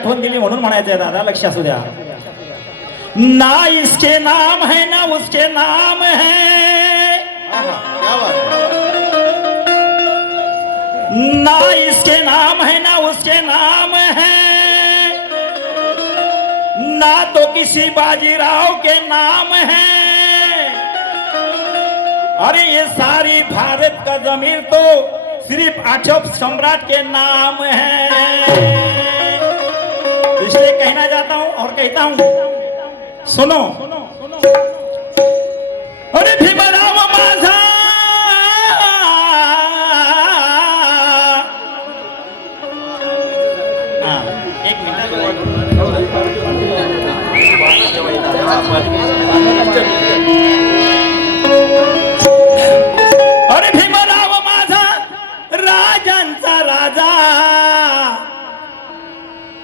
आठवण दिली म्हणून म्हणायचंय दादा, लक्ष असू द्या. ना इसके नाम है ना उसके नाम है, क्या बात है. ना इसके नाम है ना उसके नाम है, ना तो किसी बाजीराव के नाम है. अरे ये सारी भारत का जमीन तो सिर्फ अशोक सम्राट के नाम है. इसलिए कहना चाहता हूं और कहता हूं, सुनो. अरे भीमराव माझा एक मिनिट. अरे भीमराव माझा राजांचा राजा,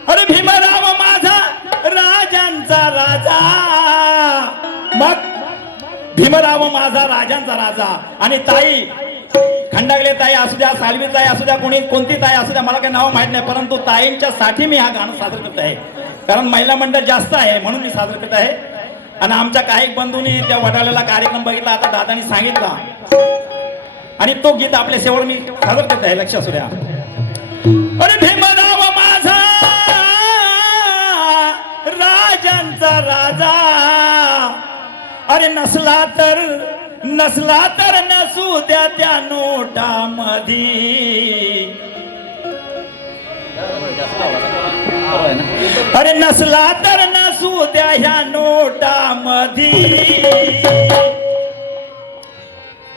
अरे भीमराव माझा राजांचा राजा. मग भीमराव माझा राजांचा राजा. आणि ताई, खंडागले ताई असू द्या, सालवी ताई असू द्या, कोणती ताई असू द्या, मला काही नाव माहित नाही, परंतु ताईंच्या साठी मी हा गाणं सादर करत आहे. कारण महिला मंडळ जास्त आहे म्हणून मी सादर करत आहे. आणि आमच्या काही बंधूंनी त्या वडाळ्याला कार्यक्रम बघितला, आता दादानी सांगितला, आणि तो गीत आपल्या शेवट मी सादर करत आहे. लक्ष असू द्या. अरे भीमराव माझा राजांचा राजा, अरे नसला तर नसू द्या त्या नोटामध्ये. अरे नसला तर नसू द्या ह्या नोटामध्ये.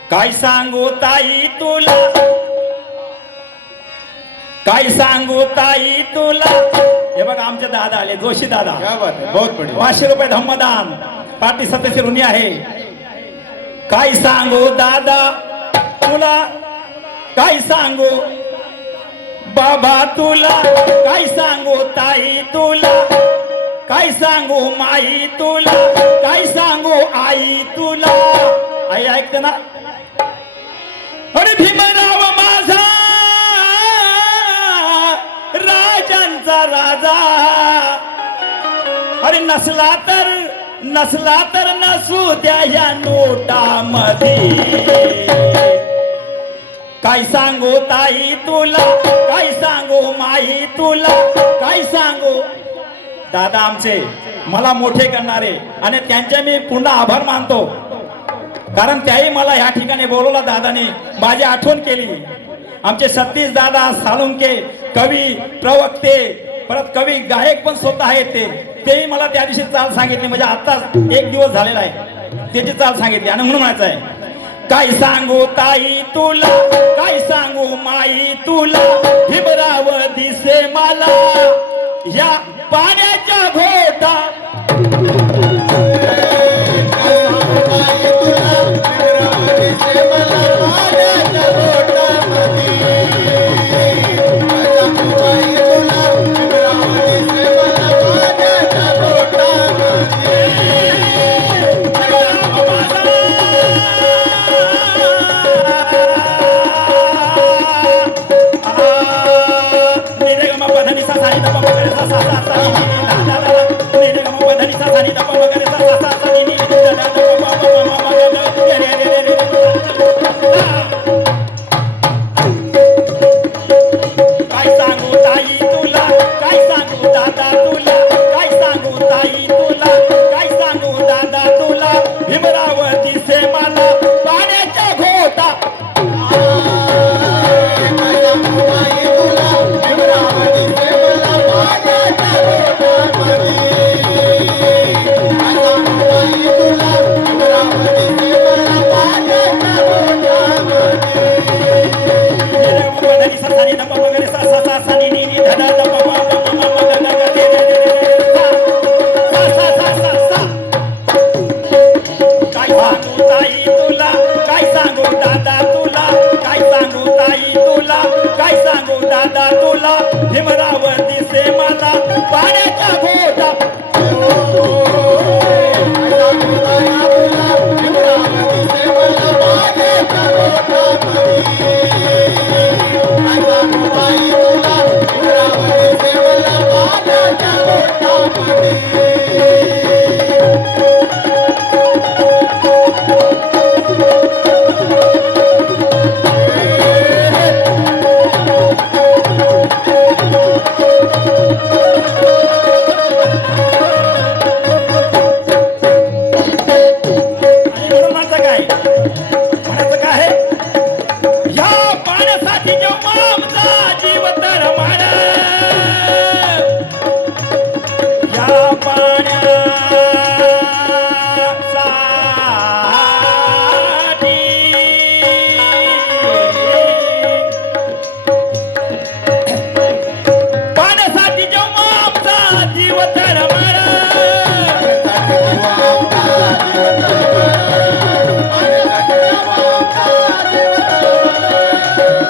काय सांगू ताई तुला, काय सांगू ताई तुला. हे बघा आमचे दादा आले, जोशी दादा. क्या बात है, बहुत बढ़िया. 500 रुपये धम्मदान, पार्टी सदस्य ऋणी आहे. काय सांगू दादा तुला, काय सांगू बाबा तुला, काय सांगू ताई तुला, काय सांगू माई तुला, काय सांगू आई तुला. आई ऐकते ना. अरे भीमराव माझा राजांचा राजा, अरे नसला तर नसू द्या या नोटामध्ये. काय सांगू ताई तुला, काय सांगू माई तुला, काय सांगू. दादा आमचे मला मोठे करणारे, आणि त्यांचे मी पुन्हा आभार मानतो. कारण त्याही मला या ठिकाणी बोलवलं, दादाने माझी आठवण केली. आमचे सतीश दादा साळुंके, कवी प्रवक्ते, परत कवी गायक पण स्वतः आहेत. तेही मला त्या दिवशी चाल सांगितली, म्हणजे आताच 1 दिवस झालेला आहे, त्याची चाल सांगितली. आणि म्हणून म्हणायचं आहे, काय सांगू ताई तुला, काय सांगू माई तुला, भीमराव दिसे मला या पाण्याच्या घोटा.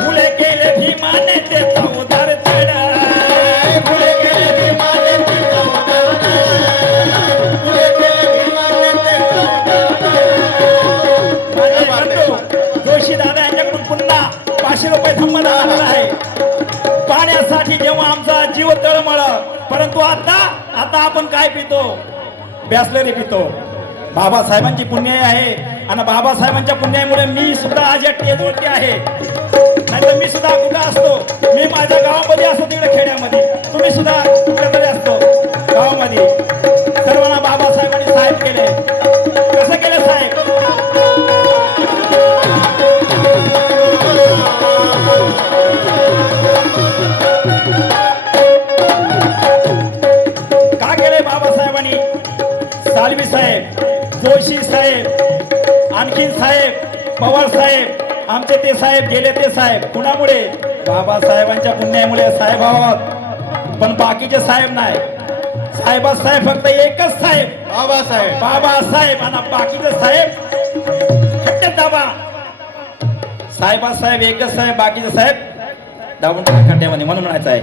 फुले केले भीमाने त्याचा उदार चढा फुले केले भीमाने त्याचा उदार जोशी दादा यांच्याकडून पुन्हा 500 रुपये संबंध आलेला आहे पाण्यासाठी जेव्हा आमचा जीव तळमळ परंतु आता आपण काय पितो बॅसलरी पितो बाबासाहेबांची पुण्य आहे आणि बाबासाहेबांच्या पुण्यामुळे मी सुद्धा आज या टेजवरती आहे नाहीतर मी सुद्धा कुठं असतो मी माझ्या गावामध्ये असतो तिकडे खेड्यामध्ये तुम्ही सुद्धा कुठेतरी असतो गावामध्ये सर्वांना बाबासाहेबांनी साहेब केले कसं केलं साहेब का केले बाबासाहेबांनी सालवी साहेब जोशी साहेब आणखीन साहेब पवार साहेब आमचे ते साहेब गेले ते साहेब कुणामुळे बाबासाहेबांच्या पुण्यामुळे साहेब आहोत पण बाकीचे साहेब नाही साहेब फक्त एकच साहेब बाबासाहेब आणि बाकीचे साहेब खड्ड्यात दाबा साहेब एकच साहेब बाकीचे साहेब दाबून टाका खड्ड्यामध्ये म्हणून म्हणायचं आहे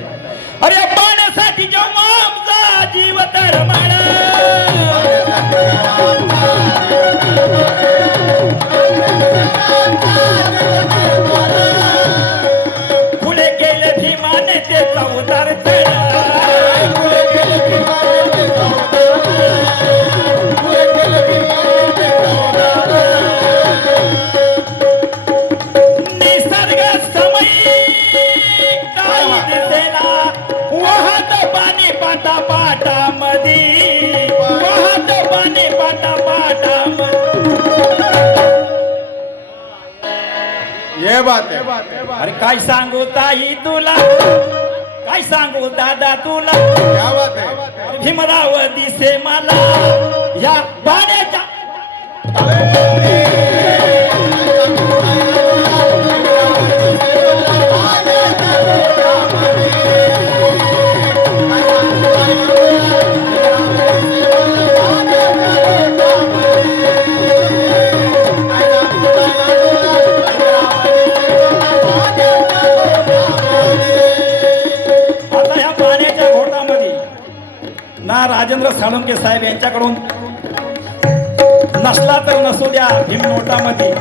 अरे पाण्यासाठी जेव्हा आमचा जीव तळमळ फुले केले भीमाने त्याचा उदार चढा निसर्ग समयी काही दिसेना वाहत पाणी पाटा पाटामध्ये वाहत पाणी पाटा पाटामध्ये ये बात है अरे काय सांगू ताई तुला काय सांगू दादा तुला क्या बात है भीमराव दिसे मला या पाण्याच्या आता या पाण्याच्या घोटामध्ये ना राजेंद्र साळुंके साहेब यांच्याकडून नसला तर नसू द्या भीम नोटामध्ये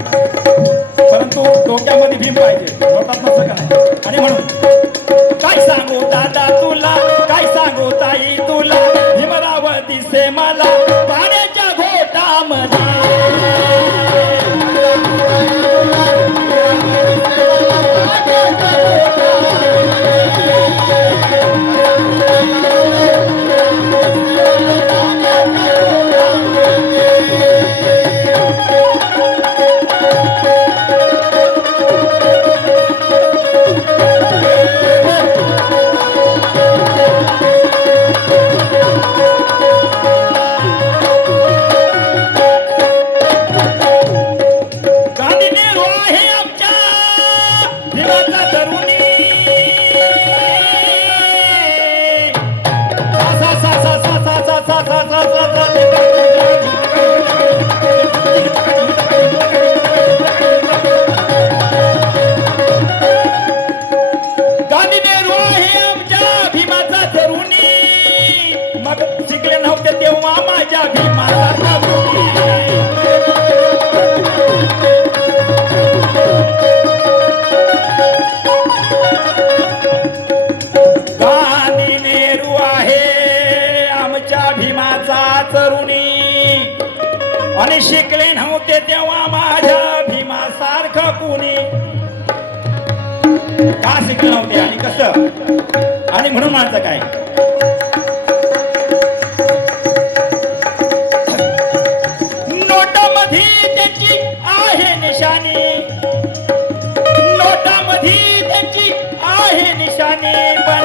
परंतु डोक्यामध्ये भीम पाहिजे नोटात नसं का नाही आणि म्हणून काय सांगू दादा तुला काय सांगू ताई तुला भीमराव दिसे मला पाण्याच्या घोटामध्ये गांधी नेहरू आहे आमच्या भीमाचा तरुणी सा सा सा सा सा सा सा सा सा सा गांधी नेहरू आहे आमच्या भीमाचा तरुणी मग शिकले नव्हते तेव्हा माझ्या भीमाचा तरुणी गांधी नेहरू आहे आमच्या भीमाचा तरुणी आणि शिकले नव्हते तेव्हा माझ्या भीमासारखं कुणी का शिकले नव्हते आणि कसं आणि म्हणून माझं काय नोटामध्ये त्याची आहे निशाणी नोटामध्ये त्याची आहे निशाणी पण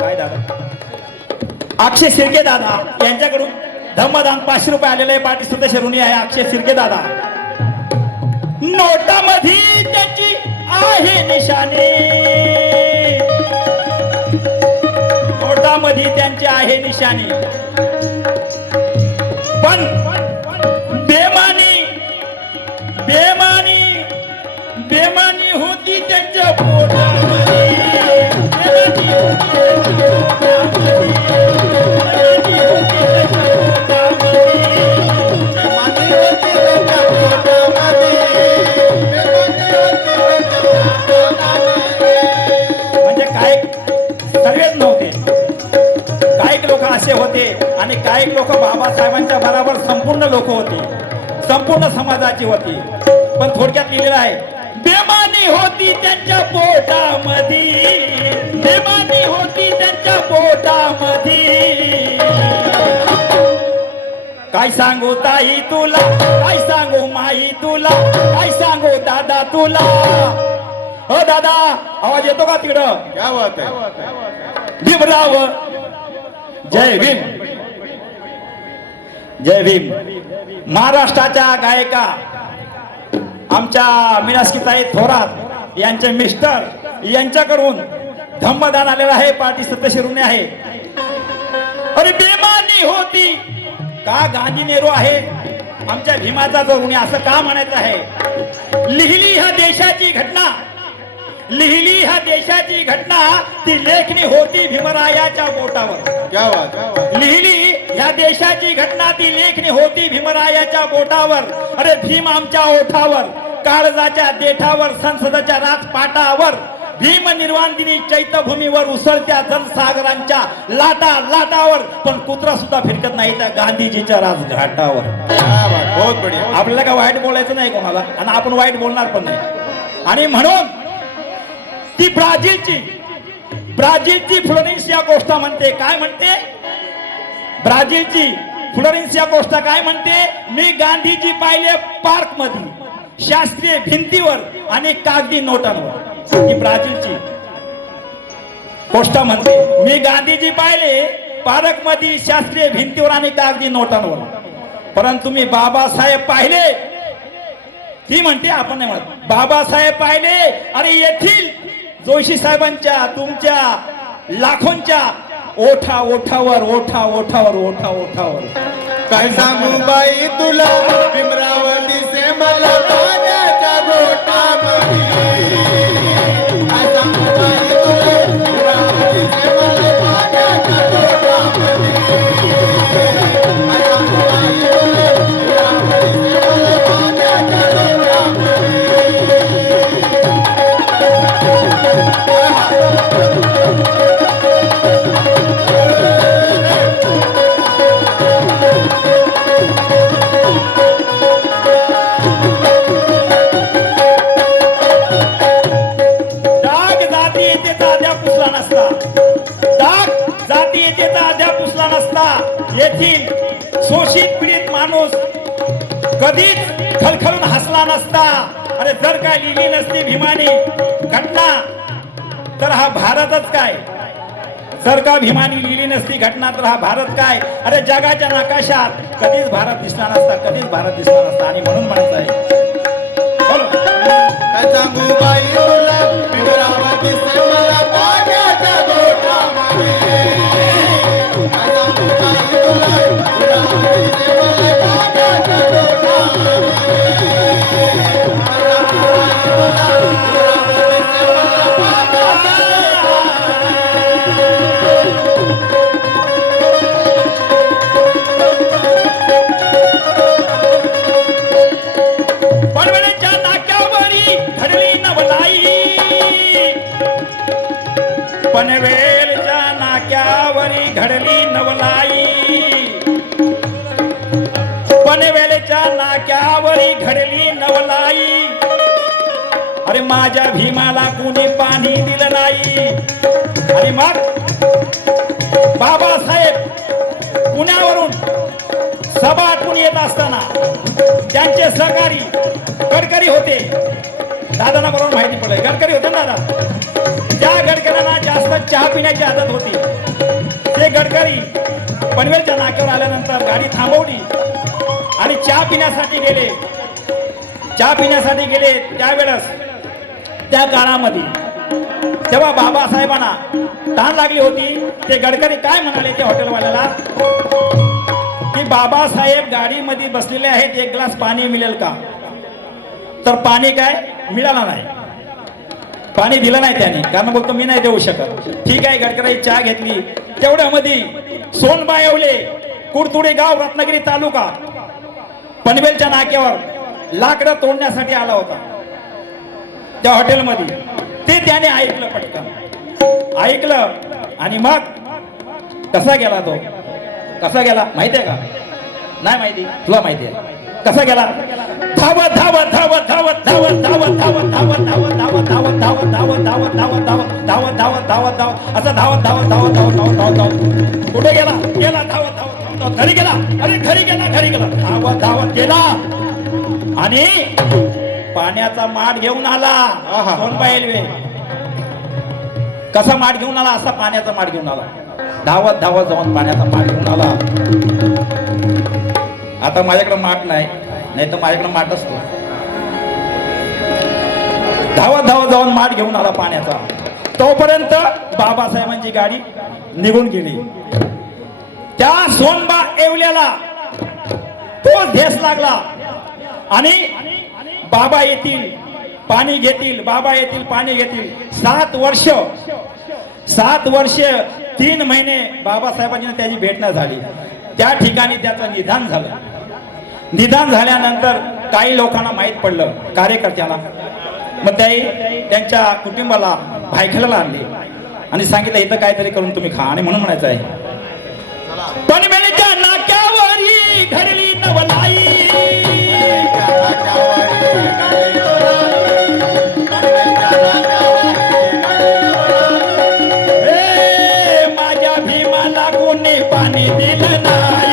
काय दादा अक्षय शिर्के दादा यांच्याकडून धम्मदान 500 रुपये आलेले आहे पाठी सुद्धा शरुणी आहे अक्षय शिर्के दादा नोटामध्ये त्याची आहे निशाणी नोटामध्ये त्यांची आहे निशाणी पण आणि काही लोक बाबासाहेबांच्या बरोबर संपूर्ण लोक होती, संपूर्ण समाजाची होती. पण थोडक्यात लिहिलेलं आहे, बेमानी होती त्यांच्या पोटामध्ये, बेमानी होती त्यांच्या पोटामध्ये. काय सांगू ताई तुला, काय सांगू माई तुला, काय सांगू दादा तुला. हो दादा, आवाज येतो का तिकडं? क्या बात है. भीमराव, जय भीम, जय भीम. महाराष्ट्राच्या गायिका आमच्या मीनाक्षीताई थोरात यांचे मिस्टर यांच्याकडून धम्मदान आलेलं आहे, पार्टी सत्यशिरुने आहे. अरे बेमानी होती का गांधी नेहरू आहे आमच्या भीमाचा जो ऋणी, असं का म्हणायचं आहे. लिहिली ह्या देशाची घटना, लिहिली ह्या देशाची घटना, ती लेखणी होती भीमरायाच्या बोटावर. क्या बात. लिहिली ह्या देशाची घटना, ती लेखणी होती भीमरायाच्या बोटावर. अरे भीम आमच्या ओठावर, काळजाच्या देठावर, संसदाच्या राजपाटावर, भीम निर्वाण दिनी चैत्यभूमीवर, उसळत्या जनसागरांच्या लाटा लाटावर. पण कुत्रा सुद्धा फिरकत नाही त्या गांधीजीच्या राजघाटावर. क्या बात, बहुत बढिया. आपल्याला काय वाईट बोलायचं नाही कोणाला, आणि आपण वाईट बोलणार पण नाही. आणि म्हणून ती ब्राझीलची फ्लोरेन्सिया कोस्टा म्हणते, काय म्हणते, ब्राझीलची फ्लोरेन्सिया कोस्टा काय म्हणते, मी गांधीजी पाहिले पार्क मध्ये, शास्त्रीय भिंतीवर आणि कागदी नोटांवर. ही ब्राझीलची कोस्टा म्हणते, मी गांधीजी पाहिले पार्क मध्ये, शास्त्रीय भिंतीवर आणि कागदी नोटांवर. परंतु मी बाबासाहेब पाहिले, ती म्हणते, आपण नाही म्हणत, बाबासाहेब पाहिले. अरे येथील जोशी साहेबांच्या, तुमच्या लाखोंच्या ओठा ओठावर, ओठा ओठावर, ओठा ओठावर. काय सांगू बाई तुला, भीमराव दिसे मला पाण्याच्या गोटामध्ये. काय सांगू बाई तुला, भीमराव दिसे मला पाण्याच्या गोटामध्ये. काय सांगू बाई तुला, भीमराव दिसे मला पाण्याच्या गोटामध्ये. डाग जाती येतेचा अद्याप पुसला नसता, डाग जाती येतेचा अद्याप पुसला नसता. येथील शोषित पीडित माणूस कधीच खलखलून हसला नसता. अरे जर काय लिहिली नसती भीमानी घटना, तर हा भारतच काय. जर का भीमानी लिहिली नसती घटना, तर हा भारत काय. अरे जगाच्या नकाशात कधीच भारत दिसला नसता, कधीच भारत दिसला नसता. आणि म्हणून म्हणायचं आहे, बोलो. काय सांगू बाई तुला, भीमराव दिसे मला पाण्याच्या गोटामध्ये. काय सांगू बाई तुला, भीमराव दिसे मला पाण्याच्या गोटामध्ये. काय सांगू बाई तुला, भीमराव दिसे मला पाण्याच्या पनवेलच्या नाक्यावरी घडली नवलाई, पनवेलच्या नाक्यावरी घडली नवलाई, पनवेलच्या नाक्यावरी घडली नवलाई. अरे माझ्या भीमाला कुणी पाणी दिलं नाही. आणि मग बाबासाहेब पुण्यावरून सभा आटून येत असताना त्यांचे सहकारी गडकरी होते. दादांना बरोबर माहिती पडलं, गडकरी होते ना दादा. त्या गडकऱ्यांना जास्त चहा पिण्याची आदत होती. ते गडकरी पनवेलच्या नाक्यावर आल्यानंतर गाडी थांबवली आणि चहा पिण्यासाठी गेले. चहा पिण्यासाठी गेले त्यावेळेस त्या काळामध्ये तेव्हा बाबासाहेबांना तहान लागली होती. ते गडकरी काय म्हणाले त्या हॉटेलवाल्याला, की बाबासाहेब गाडीमध्ये बसलेले आहेत, एक ग्लास पाणी मिळेल का. तर पाणी काय मिळाला नाही, पाणी दिलं नाही त्याने. कारण बोलतो मी नाही देऊ शकत. ठीक आहे, गडकरी चहा घेतली. तेवढ्यामध्ये सोनबाई येवले, कुरतुडे गाव, रत्नागिरी तालुका, पनवेलच्या नाक्यावर लाकडं तोडण्यासाठी आला होता त्या हॉटेलमध्ये. ते त्याने ऐकलं, पटकन ऐकलं. आणि मग कसा गेला तो, कसा गेला माहिती आहे का? नाही माहिती, तुला माहिती आहे कसा गेला? धावत धावत धावत धावत धावत धावत धावत धावत धावत धावत धावत धावत धावत धावत धावत धावत धावत धावत धावत असं धावत धावत धावत धावत धावत धावत धावत कुठे गेला? गेला धावत धावत धावत घरी गेला. अरे घरी गेला धावत धावत गेला आणि पाण्याचा माठ घेऊन आला. आहा. सोनबाई एलवे कसा माठ घेऊन आला? असा पाण्याचा माठ घेऊन आला. धावत धावत जाऊन पाण्याचा माठ घेऊन आला. आता माझ्याकडे माठ नाही, नाही तर माझ्याकडे माठ असतो. धावत धावत जाऊन माठ घेऊन आला पाण्याचा. तोपर्यंत बाबासाहेबांची गाडी निघून गेली. त्या सोनबा येवल्याला तो धेस लागला आणि बाबा येतील पाणी घेतील, बाबा येतील पाणी घेतील. 7 वर्ष 3 महिने बाबासाहेबांची त्याची भेट न झाली. त्या ठिकाणी त्याचं निधन झालं. निधन झाल्यानंतर काही लोकांना माहीत पडलं, कार्यकर्त्यांना. मग त्यांच्या कुटुंबाला भायखळ्याला आणले आणि सांगितलं इथं काहीतरी करून तुम्ही खा. आणि म्हणून म्हणायचं आहे पनवेलच्या नाक्यावरी घडली नवलाई. माझ्या भीमाला कोणी पाणी दिलं नाही.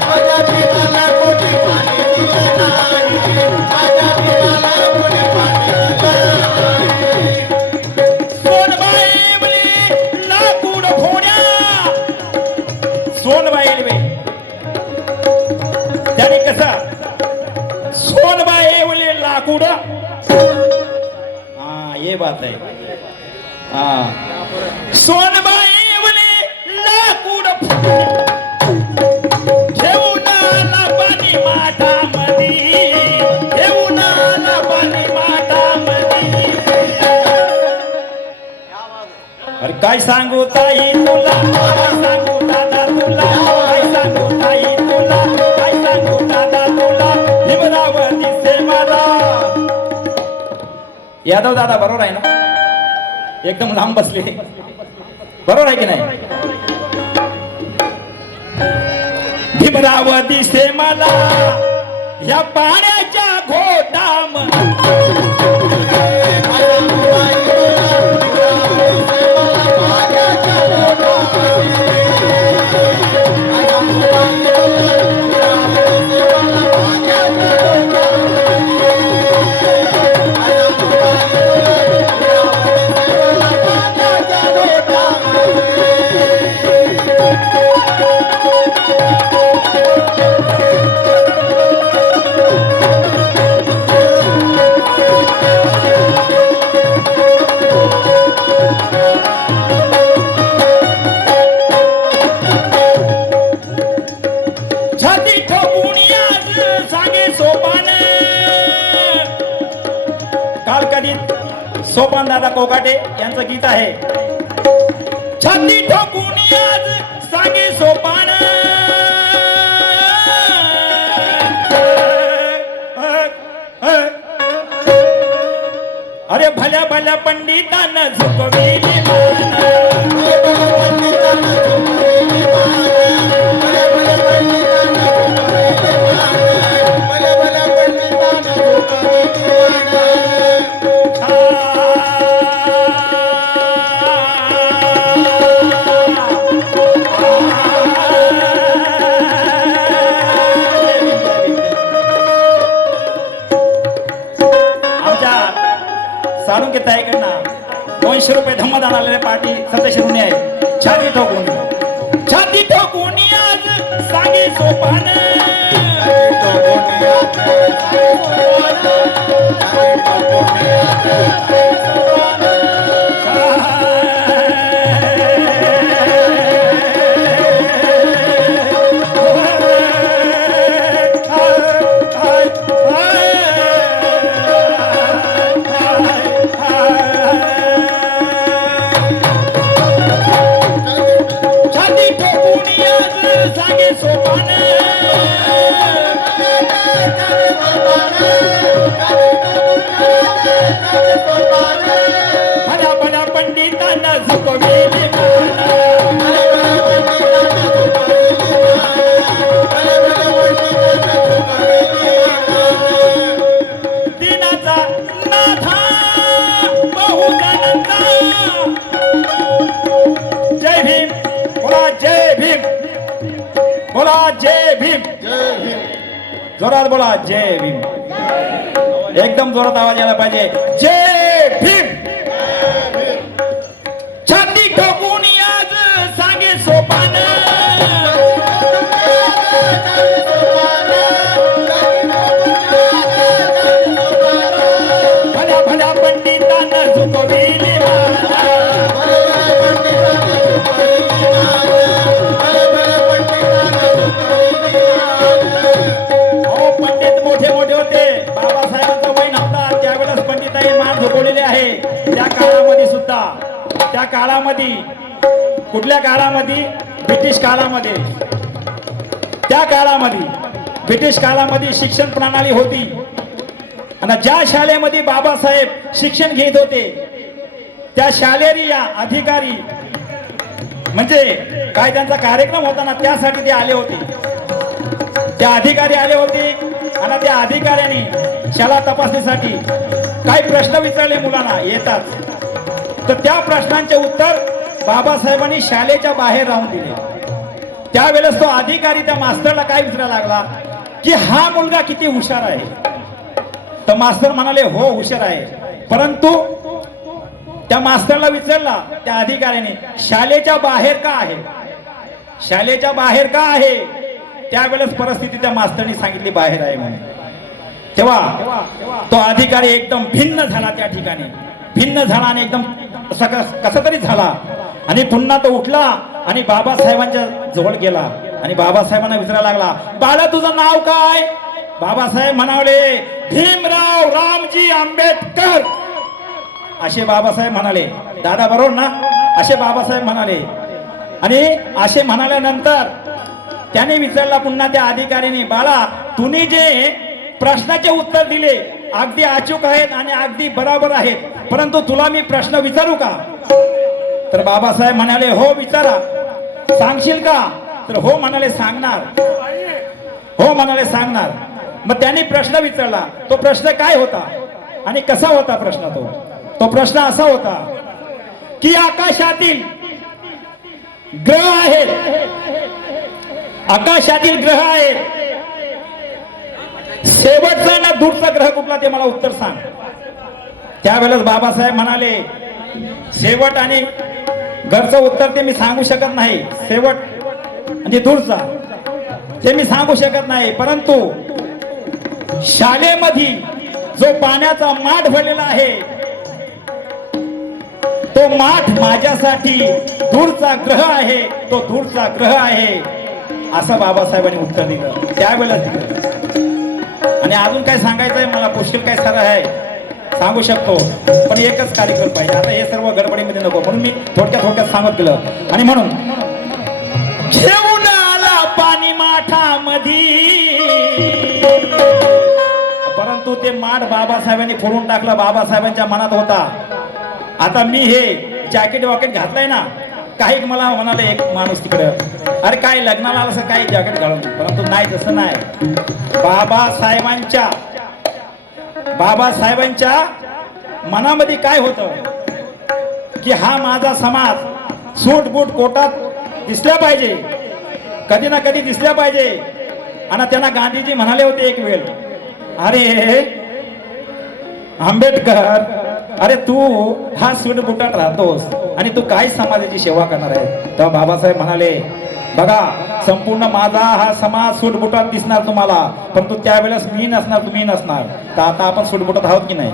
माझ्या भीमाला कोणी पाणी दिलं नाही. माझ्या भीमाला कोणी पाणी दिलं नाही. सोनबाई म्हणे लाकूड फोड्या. सोनबाई एलवे त्याने कसा सोनबाई बोले लाकूड. हा ये बात आहे. हा सोनबाई बोले लाकूड घेऊन आला पाणी माठामध्ये. घेऊन आला पाणी माठामध्ये. अरे काय सांगू ताई तुला, काय सांगू दादा तुला, काय सांगू ताई तुला, काय सांगू दादा तुला. भीमराव दिसे मला. यादव दादा बरोबर आहे ना? एकदम लांब बसले, बरोबर आहे की नाही? भीमराव दिसे मला या पाण्याच्या घोटाम. छाती ठोकून आज सांगे सोपान. काल कधी सोपान दादा कोकाटे यांचं गीत आहे. छाती ठोकून आज सांगे सोपान. अरे भल्या भल्या पंडितांना झुकविली मान. साळुंके ताईकडनं 200 रुपये धम्मदान आलेले पार्टी सतेश ऋणी आहे. छाती ठोकून आज सांगे सोपान. भल्या भल्या पंडितांना झुकविली मान. जोरात बोला जय भीम. एकदम जोरात आवाज यायला पाहिजे. जय भीम. छाती ठोकून आज सांगे सोपान, भल्या भल्या पंडितांना झुकविले मान. अहो पंडित मोठे मोठे होते, बाबासाहेबांचा वय नव्हता त्यावेळेस पंडितांनी मान झुकवलेले आहे. त्या काळामध्ये सुद्धा, त्या काळामध्ये, कुठल्या काळामध्ये? ब्रिटिश काळामध्ये. त्या काळामध्ये ब्रिटिश काळामध्ये शिक्षण प्रणाली होती आणि ज्या शाळेमध्ये बाबासाहेब शिक्षण घेत होते त्या शालेय अधिकारी म्हणजे काय त्यांचा कार्यक्रम होता ना, त्यासाठी ते आले होते. त्या अधिकारी आले होते आणि त्या अधिकाऱ्यांनी शाळा तपासणीसाठी काही प्रश्न विचारले मुलांना येतात, तर त्या प्रश्नांचे उत्तर बाबासाहेबांनी शाळेच्या बाहेर राहून दिले. त्यावेळेस तो अधिकारी त्या मास्तरला काय विचारायला लागला की हा मुलगा किती हुशार आहे. तर मास्तर म्हणाले हो हुशार आहे, परंतु त्या मास्तरला विचारला त्या अधिकाऱ्याने शाळेच्या बाहेर का आहे, शाळेच्या बाहेर का आहे. त्यावेळेस परिस्थिती त्या मास्तरनी सांगितली बाहेर आहे म्हणून. तेव्हा तो अधिकारी एकदम भिन्न झाला, त्या ठिकाणी भिन्न झाला आणि एकदम कसा तरी झाला आणि पुन्हा तो उठला आणि बाबासाहेबांच्या जवळ गेला आणि बाबासाहेबांना विचारायला लागला बाळा तुझं नाव काय. बाबासाहेब म्हणाले भीमराव रामजी आंबेडकर. असे बाबासाहेब म्हणाले. दादा बरोबर ना, असे बाबासाहेब म्हणाले. आणि असे म्हणाल्यानंतर त्याने विचारला पुन्हा त्या अधिकाऱ्याने बाळा तुम्ही जे प्रश्नाचे उत्तर दिले अगदी अचूक आहेत आणि अगदी बरोबर आहेत, परंतु तुला मी प्रश्न विचारू का. तर बाबासाहेब म्हणाले हो विचारा. सांगशील का. तर हो म्हणाले सांगणार. हो म्हणाले सांगणार. मग त्यांनी प्रश्न विचारला. तो प्रश्न काय होता आणि कसा होता प्रश्न. तो प्रश्न असा होता की आकाशातील ग्रह आहेत, आकाशातील ग्रह आहेत, शेवटचा ना दूरचा ग्रह कुठला ते मला उत्तर सांग. त्यावेळेस बाबासाहेब म्हणाले शेवट आणि घरचं उत्तर ते मी सांगू शकत नाही, शेवट म्हणजे दूरचा ते मी सांगू शकत नाही, परंतु शाळेमध्ये जो पाण्याचा माठ भरलेला आहे तो माठ माझ्यासाठी दूरचा ग्रह आहे, तो दूरचा ग्रह आहे असं बाबासाहेबांनी उत्तर दिलं त्यावेळेला दिलं. आणि अजून काय सांगायचं आहे मला, पुष्कळ काय सारं आहे सांगू शकतो, पण एकच कार्यक्रम पाहिजे. आता हे सर्व गडबडीमध्ये नको म्हणून मी थोडक्यात सांगत गेलं. आणि म्हणून घेऊन आला पाणी माठामध्ये, परंतु ते माठ बाबासाहेबांनी फोडून टाकलं. बाबासाहेबांच्या मनात होता आता मी हे जॅकेट वॉकेट घातलंय ना, काही मला म्हणाले एक माणूस तिकडं अरे काय लग्नाला आलं असं काय जॅकेट घालून, परंतु नाही तसं नाही. बाबासाहेबांच्या मनामध्ये काय होतं की हा माझा समाज सूट बूट कोटात दिसल्या पाहिजे, कधी ना कधी दिसल्या पाहिजे. आणि त्यांना गांधीजी म्हणाले होते एक वेळ अरे आंबेडकर अरे तू हा सूट बुटात राहतोस आणि तू काय समाजाची सेवा करणार आहे. तेव्हा बाबासाहेब म्हणाले बघा संपूर्ण माझा हा समाज सूट बुटात दिसणार तुम्हाला, परंतु त्यावेळेस मी नसणार तुम्ही नसणार, तर आता आपण सूट बुटात आहोत की नाही.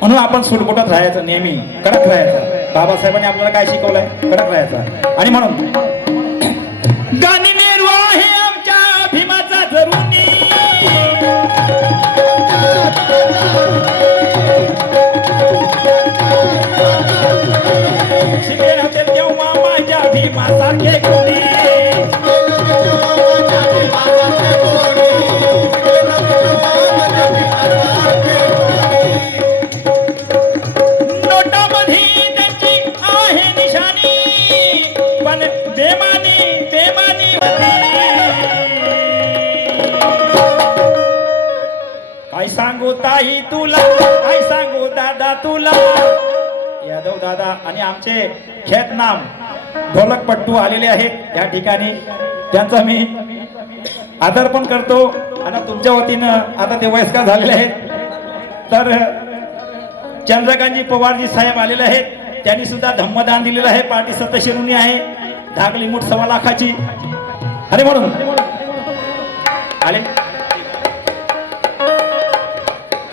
म्हणून आपण सूट बुटात राहायचं, नेहमी कडक राहायचं. बाबासाहेबांनी आपल्याला काय शिकवलंय कडक राहायचं. आणि म्हणून गाणी नेरवा हे आमच्या भीमाचा जरुनी शिकले होते तेव्हा माझ्या भीमासारखे कोणी. नोटामध्ये त्यांची आहे निशाणी, पण बेमानी होती. काय सांगू ताई तुला, काय सांगू दादा तुला. यादव दादा आणि आमचे ख्यातनाम ढोलकपट्टू आलेले आहेत या ठिकाणी, त्यांचा मी आदर पण करतो आणि तुमच्या वतीनं आता ते वयस्कर झालेले आहेत तर चंद्रकांतजी पवारजी साहेब आलेले आहेत त्यांनी सुद्धा धम्मदान दिलेलं आहे पार्टी सतशिरुनी आहे धाकली मूठ 1.25 लाखाची अरे म्हणून आले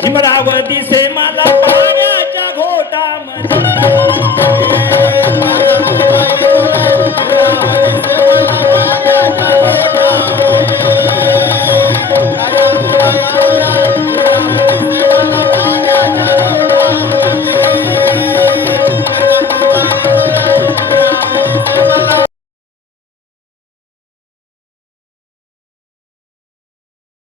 हिमरावती से मला पाण्याच्या घोटामध्ये राजा